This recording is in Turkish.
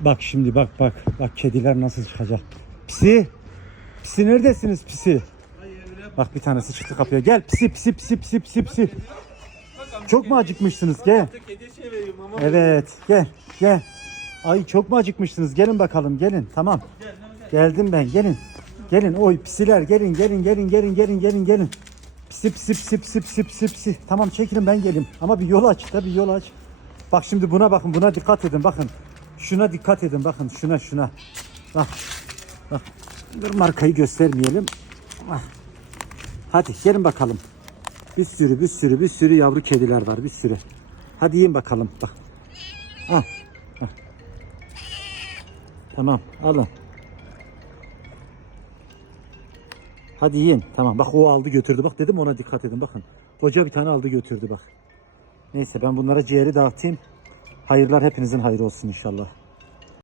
Bak şimdi bak bak. Bak kediler nasıl çıkacak. Pisi. Pisi neredesiniz pisi? Bak bir tanesi çıktı kapıya. Gel pisi pisi pisi pisi pisi pisi. Çok mu acıkmışsınız? Gel. Evet gel gel. Ay çok mu acıkmışsınız? Gelin bakalım gelin. Tamam. Geldim ben gelin. Gelin oy pisiler gelin gelin gelin gelin gelin gelin gelin. Pisi pisi pisi pisi pisi pisi pisi. Tamam çekilin ben geleyim. Ama bir yol aç da bir yol aç. Bak şimdi buna bakın buna dikkat edin bakın. Şuna dikkat edin bakın şuna şuna. Bak. Bak. Dur markayı göstermeyelim. Ah. Hadi gelin bakalım. Bir sürü bir sürü bir sürü yavru kediler var bir sürü. Hadi yiyin bakalım bak. Al. Al. Tamam alın. Hadi yiyin. Tamam bak o aldı götürdü. Bak dedim ona dikkat edin bakın. Koca bir tane aldı götürdü bak. Neyse ben bunlara ciğeri dağıtayım. Hayırlar hepinizin hayrı olsun inşallah.